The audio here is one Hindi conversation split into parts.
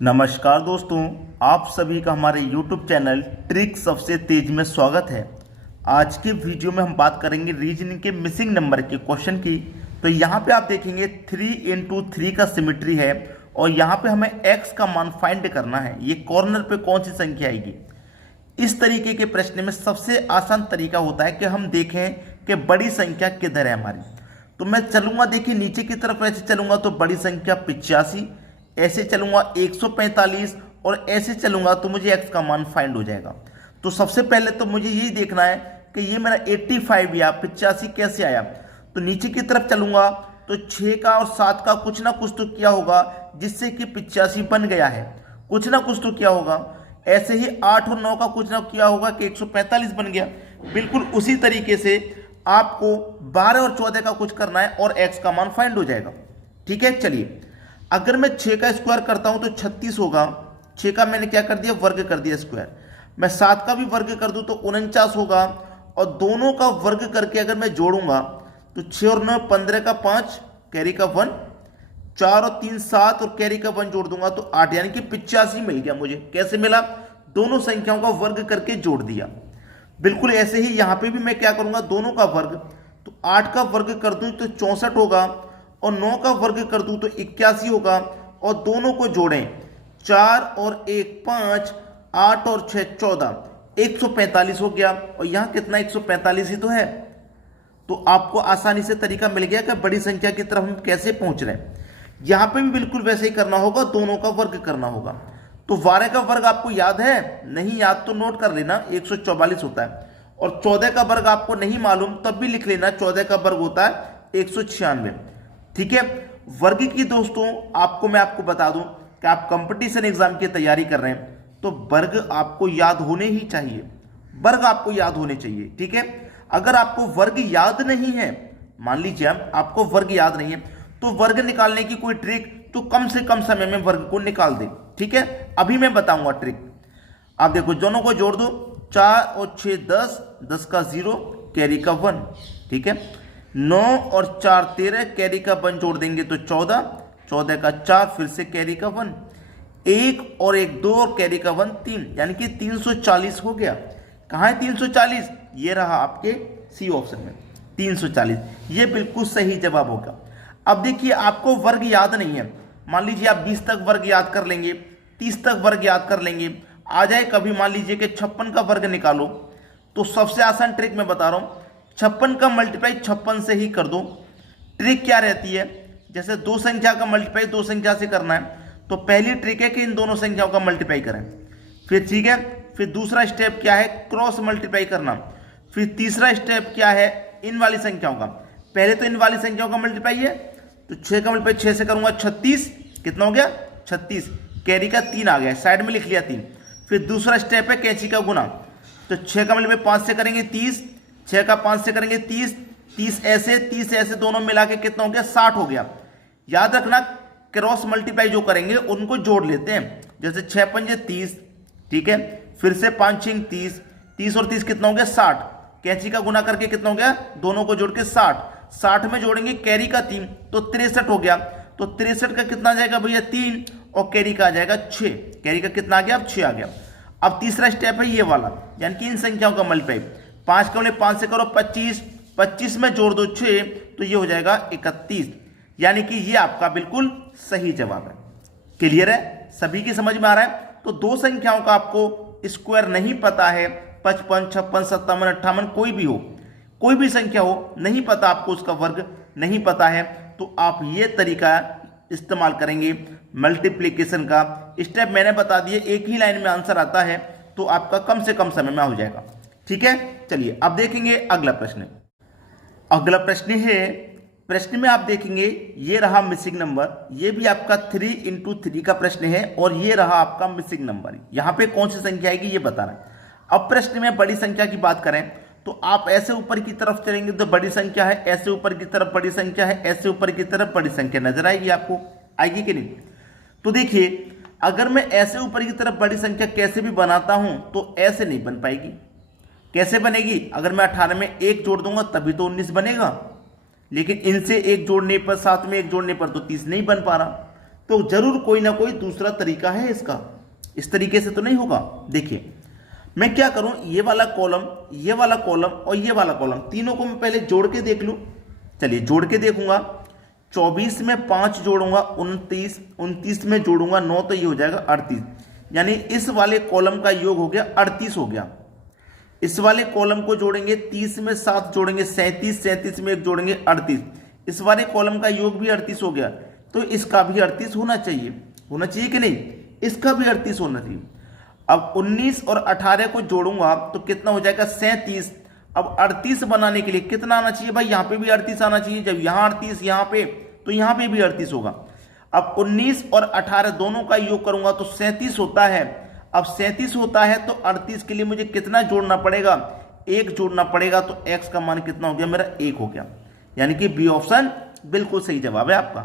नमस्कार दोस्तों, आप सभी का हमारे YouTube चैनल ट्रिक सबसे तेज में स्वागत है। आज के वीडियो में हम बात करेंगे रीजनिंग के मिसिंग नंबर के क्वेश्चन की। तो यहाँ पे आप देखेंगे 3 इंटू 3 का सिमेट्री है और यहाँ पे हमें x का मान फाइंड करना है। ये कॉर्नर पे कौन सी संख्या आएगी। इस तरीके के प्रश्न में सबसे आसान तरीका होता है कि हम देखें कि बड़ी संख्या किधर है हमारी। तो मैं चलूंगा, देखिए नीचे की तरफ ऐसे चलूंगा तो बड़ी संख्या 85, ऐसे चलूंगा 145 और ऐसे चलूंगा तो मुझे x का मान फाइंड हो जाएगा। तो सबसे पहले तो मुझे यही देखना है कि ये मेरा 85 या 85 कैसे आया। तो नीचे की तरफ चलूंगा तो 6 का और 7 का कुछ ना कुछ तो किया होगा जिससे कि 85 बन गया है, कुछ ना कुछ तो किया होगा। ऐसे ही 8 और 9 का कुछ ना किया होगा कि 145 बन गया। बिल्कुल उसी तरीके से आपको 12 और 14 का कुछ करना है और x का मान फाइंड हो जाएगा। ठीक है, चलिए अगर मैं 6 का स्क्वायर करता हूं तो 36 होगा। 6 का मैंने क्या कर दिया, वर्ग कर दिया स्क्वायर। मैं 7 का भी वर्ग कर दूं तो 49 होगा और दोनों का वर्ग करके अगर मैं जोड़ूंगा तो 6 और 9 15 का 5 कैरी का 1, 4 और 3 7 और कैरी का 1 जोड़ दूंगा तो 8, यानी कि 85 मिल गया मुझे। कैसे मिला, दोनों संख्याओं का वर्ग करके जोड़ दिया। बिल्कुल ऐसे ही यहां पे भी मैं क्या करूंगा, दोनों का वर्ग, तो 8 का वर्ग कर दूं तो 64 होगा और 9 का वर्ग कर दूं तो 81 होगा और दोनों को जोड़ें 4 और 1 5, 8 और 6 14, 145 हो गया। और यहां कितना 145 ही तो है। तो आपको आसानी से तरीका मिल गया कि बड़ी संख्या की तरफ हम कैसे पहुंच रहे हैं। यहां पे भी बिल्कुल वैसे ही करना होगा, दोनों का वर्ग करना होगा। तो 12 का वर्ग आपको याद है, नहीं याद तो नोट कर लेना, 144 होता है। और 14 का वर्ग आपको नहीं मालूम तब भी लिख लेना, 14 का वर्ग होता है 196। ठीक है, वर्ग की दोस्तों आपको बता दूं कि आप कंपटीशन एग्जाम की तैयारी कर रहे हैं तो वर्ग आपको याद होने ही चाहिए, वर्ग आपको याद होने चाहिए। ठीक है, अगर आपको वर्ग याद नहीं है, मान लीजिए आपको वर्ग याद नहीं है तो वर्ग निकालने की कोई ट्रिक तो कम से कम समय में वर्ग को निकाल दे। ठीक है, अभी मैं बताऊंगा ट्रिक। आप देखो, दोनों को जोड़ दो, 4 और 6 10, 10 का 0 कैरी का 1। ठीक है, 9 और 4 13 कैरी का 1 जोड़ देंगे तो 14, 14 का 4 फिर से कैरी का 1, 1 और 1 2 और कैरी का 1 3, यानी कि 340 हो गया। कहाँ है 340, ये रहा आपके सी ऑप्शन में 340। ये बिल्कुल सही जवाब होगा। अब देखिए आपको वर्ग याद नहीं है, मान लीजिए आप 20 तक वर्ग याद कर लेंगे, 30 तक वर्ग याद कर लेंगे, आ जाए कभी मान लीजिए कि 56 का वर्ग निकालो, तो सबसे आसान ट्रिक मैं बता रहा हूं, 56 का मल्टीप्लाई 56 से ही कर दो। ट्रिक क्या रहती है, जैसे दो संख्या का मल्टीप्लाई दो संख्या से करना है तो पहली ट्रिक है कि इन दोनों संख्याओं का मल्टीप्लाई करें। फिर ठीक है, फिर दूसरा स्टेप क्या है, क्रॉस मल्टीप्लाई करना। फिर तीसरा स्टेप क्या है, इन वाली संख्याओं का, पहले तो इन वाली संख्याओं का मल्टीप्लाई है तो 6 का मल्टीप्लाई 6 से करूंगा 36, कितना हो गया 36, कैरी का 3 आ गया, साइड में लिख लिया 3। फिर दूसरा स्टेप है कैंची का गुना, तो 6 का मल्टीप्लाई 5 से करेंगे 30, 6 का 5 से करेंगे 30, 30 ऐसे 30 ऐसे दोनों मिला के कितना हो गया 60 हो गया। याद रखना क्रॉस मल्टीप्लाई जो करेंगे उनको जोड़ लेते हैं, जैसे 6 पंजे 30, ठीक है, फिर से 5 6 30, 30 और 30 कितना हो गया 60, कैंची का गुना करके कितना हो गया, दोनों को जोड़ के 60, 60 में जोड़ेंगे कैरी का 3 तो 63 हो गया। तो 63 का कितना आ जाएगा भैया 3 और कैरी का आ जाएगा 6, कैरी का कितना आ गया, अब 6 आ गया। अब तीसरा स्टेप है ये वाला, यानी कि इन संख्याओं का मल्टीप्लाई, 5 का 5 से करो 25, 25 में जोड़ दो 6 तो ये हो जाएगा 31, यानी कि ये आपका बिल्कुल सही जवाब है। क्लियर है, सभी की समझ में आ रहा है। तो दो संख्याओं का आपको स्क्वायर नहीं पता है, 55 56 57 58 कोई भी हो, कोई भी संख्या हो, नहीं पता आपको उसका वर्ग नहीं पता है, तो आप ये तरीका इस्तेमाल करेंगे मल्टीप्लिकेशन का। स्टेप मैंने बता दिए, एक ही लाइन में आंसर आता है तो आपका कम से कम समय में हो जाएगा। ठीक है, चलिए अब देखेंगे अगला प्रश्न। अगला प्रश्न है, प्रश्न में आप देखेंगे ये रहा मिसिंग नंबर, ये भी आपका 3 इंटू 3 का प्रश्न है और ये रहा आपका मिसिंग नंबर। यहां पे कौन सी संख्या आएगी ये बताना है। अब प्रश्न में बड़ी संख्या की बात करें तो आप ऐसे ऊपर की तरफ चलेंगे तो बड़ी संख्या है, ऐसे ऊपर की तरफ बड़ी संख्या है, ऐसे ऊपर की तरफ बड़ी संख्या नजर आएगी, आपको आएगी कि नहीं। तो देखिए अगर मैं ऐसे ऊपर की तरफ बड़ी संख्या कैसे भी बनाता हूं तो ऐसे नहीं बन पाएगी। कैसे बनेगी, अगर मैं 18 में 1 जोड़ दूंगा तभी तो 19 बनेगा, लेकिन इनसे 1 जोड़ने पर, साथ में 1 जोड़ने पर तो 30 नहीं बन पा रहा। तो जरूर कोई ना कोई दूसरा तरीका है इसका, इस तरीके से तो नहीं होगा। देखिए मैं क्या करूं, ये वाला कॉलम, ये वाला कॉलम और ये वाला कॉलम, तीनों को मैं पहले जोड़ के देख लूं। चलिए जोड़ के देखूंगा। 24 में 5 जोड़ूंगा 29, 29 में जोड़ूंगा 9 तो ये हो जाएगा 38, यानी इस वाले कॉलम का योग हो गया 38 हो गया। इस वाले कॉलम को जोड़ेंगे 30 में 7 जोड़ेंगे 37, 37 में 1 जोड़ेंगे 38, इस वाले कॉलम का योग भी 38 हो गया, तो इसका भी 38 होना चाहिए, होना चाहिए कि नहीं, इसका भी 38 होना चाहिए। अब 19 और 18 को जोड़ूंगा तो कितना हो जाएगा 37। अब 38 बनाने के लिए कितना आना चाहिए भाई, यहां पे भी 38 आना चाहिए, जब यहां 38 यहां पे तो यहां पे भी 38 होगा। अब 19 और 18 दोनों का योग करूंगा तो 37 होता है। अब 37 होता है तो 38 के लिए मुझे कितना जोड़ना पड़ेगा, 1 जोड़ना पड़ेगा, तो x का मान कितना हो गया मेरा 1 हो गया, यानी कि बी ऑप्शन बिल्कुल सही जवाब है आपका।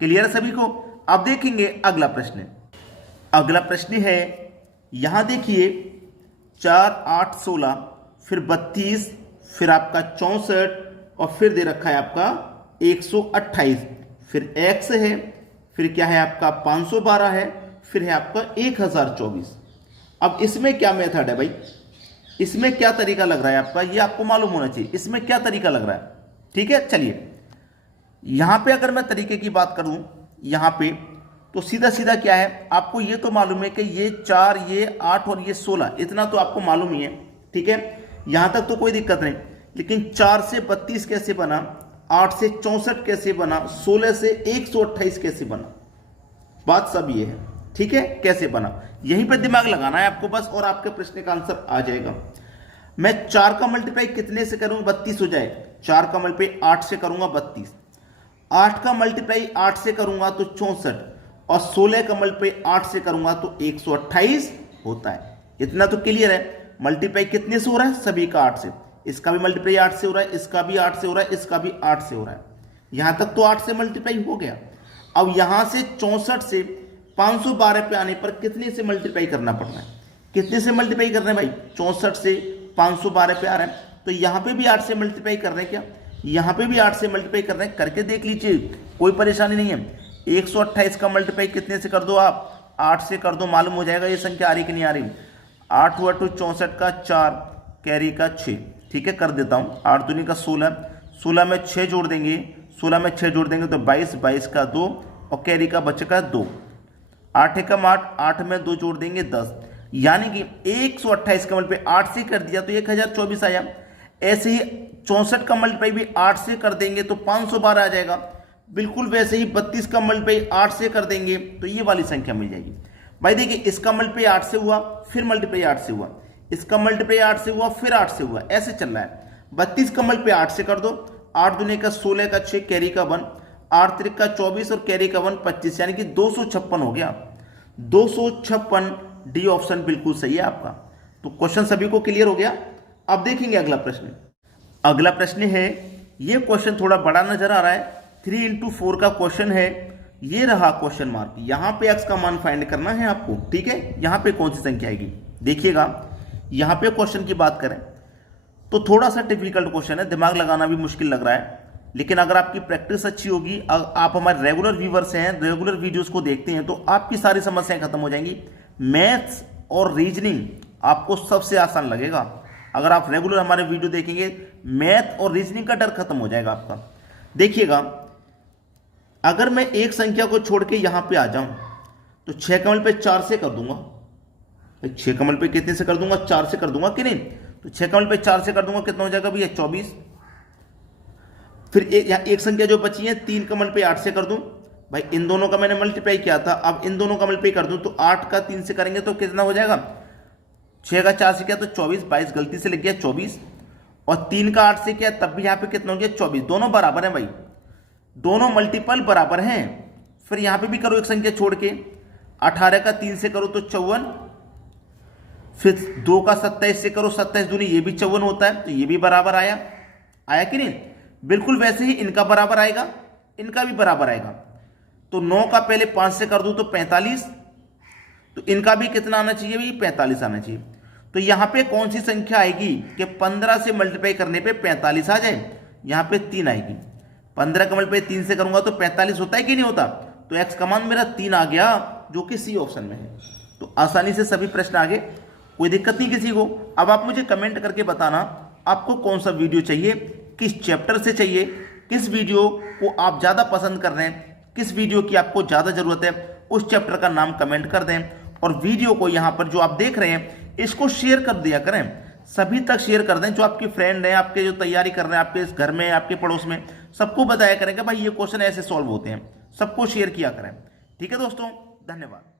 क्लियर है सभी को। अब देखेंगे अगला प्रश्न। अगला प्रश्न है, यहां देखिए 4 8 16 फिर 32 फिर आपका 64 और फिर दे रखा है आपका 128, फिर x है, फिर क्या है आपका 512 है, फिर है आपका 1024। अब इसमें क्या मेथड है भाई, इसमें क्या तरीका लग रहा है आपका, ये आपको मालूम होना चाहिए इसमें क्या तरीका लग रहा है। ठीक है, चलिए यहां पे अगर मैं तरीके की बात करूं यहां पे, तो सीधा सीधा क्या है, आपको ये तो मालूम है कि ये 4 ये 8 और ये 16, इतना तो आपको मालूम ही है। ठीक है, यहां तक तो कोई दिक्कत नहीं, लेकिन 4 से 32 कैसे बना, 8 से 64 कैसे बना, 16 से 128 कैसे बना, बात सब ये है। ठीक है, कैसे बना, यहीं पे दिमाग लगाना है आपको बस, और आपके प्रश्न का आंसर आ जाएगा। मैं 4 का मल्टीप्लाई कितने से करूंगा, 32 हो जाए, 4 का मल्टीप्लाई 8 से करूंगा 32, 8 का मल्टीप्लाई 8 से करूंगा तो 64, और 16 का मल्टीप्लाई 8 से करूंगा तो 128 होता है। इतना तो क्लियर है। मल्टीप्लाई कितने से हो रहा है, सभी का 8 से, इसका भी मल्टीप्लाई 8 से हो रहा है, इसका भी 8 से हो रहा है, इसका भी 8 से हो रहा है, यहां तक तो 8 से मल्टीप्लाई हो गया। अब यहां से 64 से 512 पे आने पर कितने से मल्टीप्लाई करना पड़ना है, कितने से मल्टीप्लाई करना है भाई, 64 से 512 पे आ रहा है, तो यहां पे भी 8 से मल्टीप्लाई कर रहे हैं क्या, यहां पे भी 8 से मल्टीप्लाई कर रहे हैं, करके देख लीजिए, कोई परेशानी नहीं है। 128 का मल्टीप्लाई कितने से कर दो आप, 8 से कर दो, मालूम हो जाएगा ये संख्या आ रही कि नहीं आ रही। 8 हुआ तो 64 का 4, कैरी का 6। ठीक है, कर देता हूँ, 8 दूनी का 16, 16 में 6 जोड़ देंगे, 16 में 6 जोड़ देंगे तो 22, 22 का 2 और कैरी का बचेगा 2, 8 एकम 8, 8 में 2 जोड़ देंगे 10, यानी कि 128 का मल्टीप्लाई 8 से कर दिया तो 1024 आया। ऐसे ही 64 का मल्टीप्लाई भी 8 से कर देंगे तो 512 आ जाएगा। बिल्कुल वैसे ही 32 का मल्टीप्लाई 8 से कर देंगे तो ये वाली संख्या मिल जाएगी। भाई देखिए, इसका मल्टीप्लाई 8 से हुआ, फिर मल्टीप्लाई 8 से हुआ, इसका मल्टीप्लाई 8 से हुआ, फिर 8 से हुआ, ऐसे चल रहा है। 32 का मल्टीप्लाई 8 से कर दो, 8 दूने का 16 का 6, कैरी का 1, 8 त्रिक का 24 और कैरी का 1 25, यानी कि 256 हो गया। 256, डी ऑप्शन बिल्कुल सही है आपका। तो क्वेश्चन सभी को क्लियर हो गया। अब देखेंगे अगला प्रश्न। अगला प्रश्न है, ये क्वेश्चन थोड़ा बड़ा नजर आ रहा है, 3 into 4 का क्वेश्चन है। ये रहा क्वेश्चन मार्क, यहां पे x का मान फाइंड करना है आपको। ठीक है, यहां पे कौन सी संख्या आएगी, देखिएगा यहां पे क्वेश्चन की बात करें तो थोड़ा सा डिफिकल्ट क्वेश्चन है, दिमाग लगाना भी मुश्किल लग रहा है, लेकिन अगर आपकी प्रैक्टिस अच्छी होगी, आप हमारे रेगुलर व्यूवर्स हैं, रेगुलर वीडियोस को देखते हैं, तो आपकी सारी समस्याएं खत्म हो जाएंगी। मैथ्स और रीजनिंग आपको सबसे आसान लगेगा। अगर आप रेगुलर हमारे वीडियो देखेंगे, मैथ और रीजनिंग का डर खत्म हो जाएगा आपका। देखिएगा, अगर मैं एक संख्या को छोड़ के यहां पे आ जाऊं तो 6 कमल पे 4 से कर दूंगा, 6 कमल पे कितने से कर दूंगा, 4 से कर दूंगा कि नहीं, तो 6 कमल पे 4 से कर दूंगा, कितना हो जाएगा भैया 24। फिर एक संख्या जो बची है 3 कमल पे 8 से कर दूं, भाई इन दोनों का मैंने मल्टीप्लाई किया था, अब इन दोनों का मल्टीप्लाई कर दूं तो 8 का 3 से करेंगे तो कितना हो जाएगा, 6 का 4 से किया तो 24, 22 गलती से लिख गया 24, और 3 का 8 से किया तब भी यहां पे कितना हो गया 24, दोनों बराबर हैं भाई, दोनों मल्टीपल बराबर हैं। फिर यहां पे भी करो एक संख्या छोड़ के, 18 का 3 से करो तो 54, फिर 2 का 27 से करो, 27 दूनी ये भी 54 होता है, तो ये भी बराबर आया, आया कि नहीं। बिल्कुल वैसे ही इनका बराबर आएगा, इनका भी बराबर आएगा। तो 9 का पहले 5 से कर दूं तो 45, तो इनका भी कितना आना चाहिए भाई 45 आना चाहिए। तो यहां पे कौन सी संख्या आएगी कि 15 से मल्टीप्लाई करने पे 45 आ जाए, यहां पे 3 आएगी। 15 का मल्टीप्लाई 3 से करूंगा तो 45 होता है कि नहीं होता, तो एक्स का मान मेरा 3 आ गया, जो कि सी ऑप्शन में है। तो आसानी से सभी प्रश्न आ गए, कोई दिक्कत नहीं किसी को। अब आप मुझे कमेंट करके बताना आपको कौन सा वीडियो चाहिए, किस चैप्टर से चाहिए, किस वीडियो को आप ज़्यादा पसंद कर रहे हैं, किस वीडियो की आपको ज़्यादा ज़रूरत है, उस चैप्टर का नाम कमेंट कर दें। और वीडियो को यहाँ पर जो आप देख रहे हैं इसको शेयर कर दिया करें, सभी तक शेयर कर दें। जो आपके फ्रेंड हैं, आपके जो तैयारी कर रहे हैं, आपके इस घर में, आपके पड़ोस में, सबको बताया करें कि भाई ये क्वेश्चन ऐसे सॉल्व होते हैं, सबको शेयर किया करें। ठीक है दोस्तों, धन्यवाद।